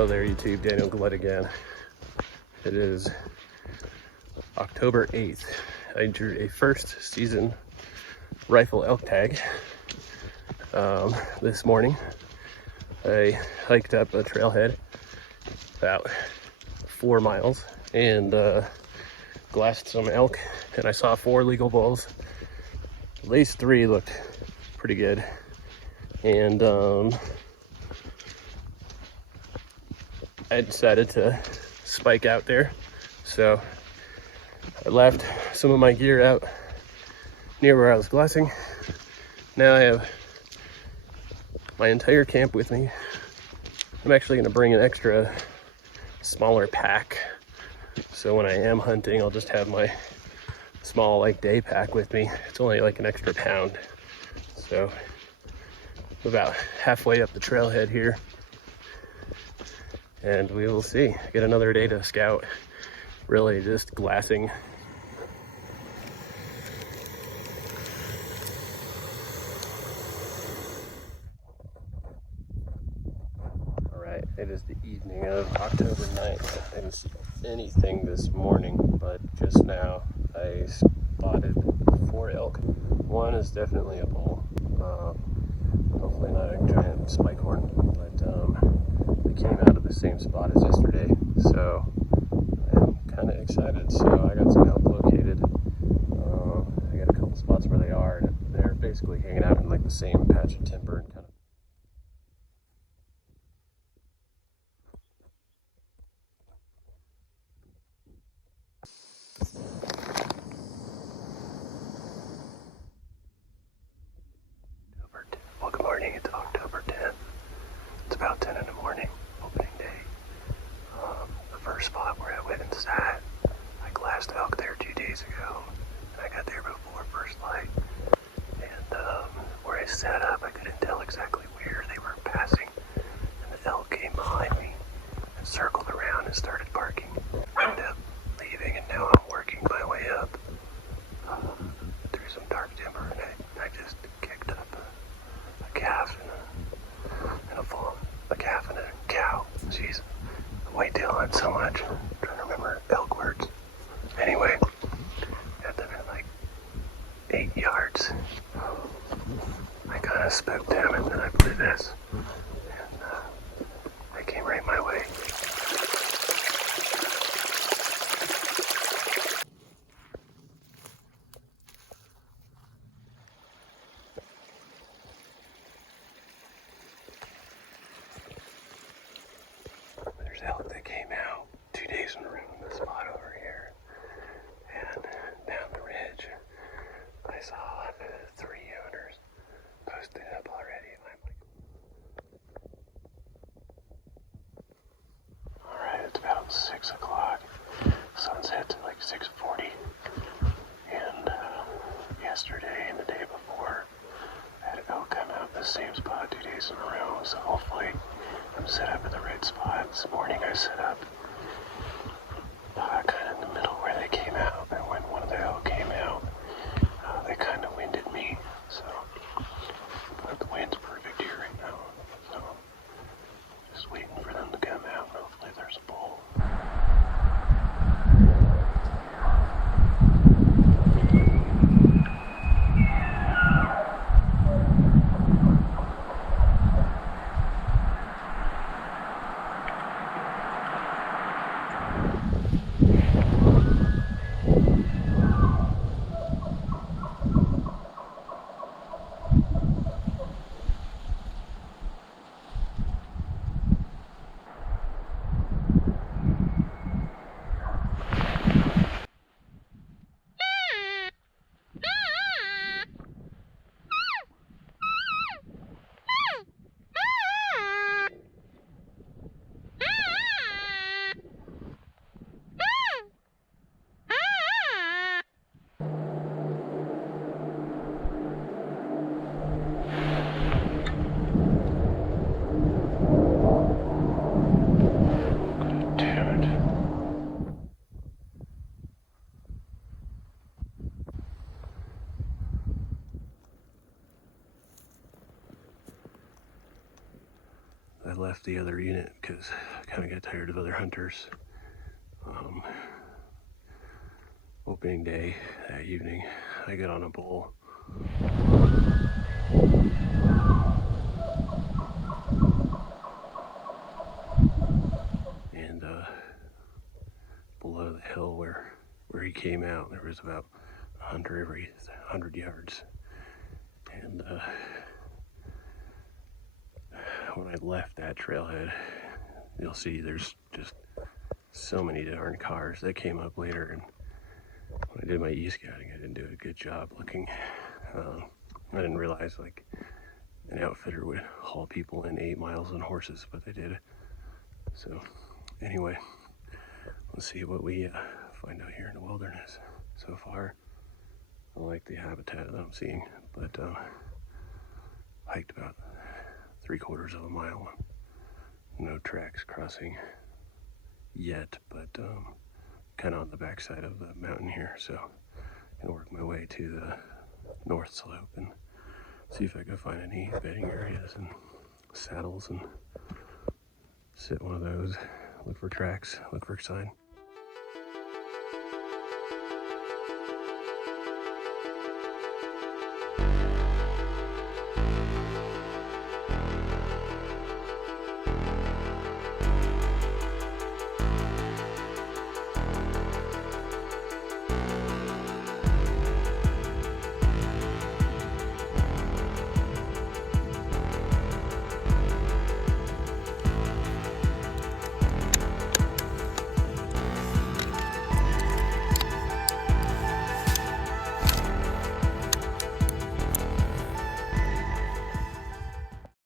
Hello there YouTube, Daniel Guillette again. It is October 8th. I drew a first season rifle elk tag this morning. I hiked up a trailhead about 4 miles and glassed some elk, and I saw 4 legal bulls. At least 3 looked pretty good, and I decided to spike out there. So I left some of my gear out near where I was glassing. Now I have my entire camp with me. I'm actually going to bring an extra smaller pack, so when I am hunting I'll just have my small day pack with me. It's only an extra pound. So about halfway up the trailhead here, and we will see. Get another day to scout. Really just glassing. Alright, it is the evening of October 9th. I didn't see anything this morning, but just now I spotted 4 elk. One is definitely a bull. Hopefully not a giant spikehorn, but they came out of the same spot as yesterday, so I'm kind of excited. So I got some elk located. I got a couple spots where they are, and they're basically hanging out in the same patch of timber and kind of. Well, good morning. It's October 10th. It's about 10 in the morning, opening day. The first spot where I went and sat, I glassed elk there 2 days ago, and I got there before first light. And where I sat up, I couldn't tell exactly where they were passing, and the elk came behind me and circled around and started barking. I ended up leaving, and now I'm working my way up through some dark timber, and I just kicked up a calf and a fawn, a calf and a cow. Jeez, I whitetail hunt so much. I'm trying to remember elk words. Anyway, got them in 8 yards. I kind of spooked them, and then I blew this, and they came right my way. There's elk that came out 2 days in a row in the spot over here, and down the ridge I saw 3 owners posted up already. Alright, it's about 6 o'clock. Sunset's at 6:40, and yesterday and the day before I had elk come out the same spot 2 days in a row, so hopefully I'm set up in the right spot. This morning I set up kind of in the middle where they came out, and when one of the elk came out, they kind of winded me, so but the wind's perfect here right now, so just waiting for them to come out, and hopefully there's a bull. I left the other unit because I kind of got tired of other hunters. Opening day that evening, I got on a bull. And below the hill where he came out, there was about a hunter every 100 yards. And when I left that trailhead, you'll see there's just so many darn cars that came up later. And when I did my e-scouting, I didn't do a good job looking. I didn't realize like an outfitter would haul people in 8 miles on horses, but they did. So anyway, let's see what we find out here in the wilderness. So far, I like the habitat that I'm seeing, but hiked about 3/4 of a mile. No tracks crossing yet, but kind of on the backside of the mountain here, so I'm gonna work my way to the north slope and see if I can find any bedding areas and saddles and sit one of those, look for tracks, look for a sign.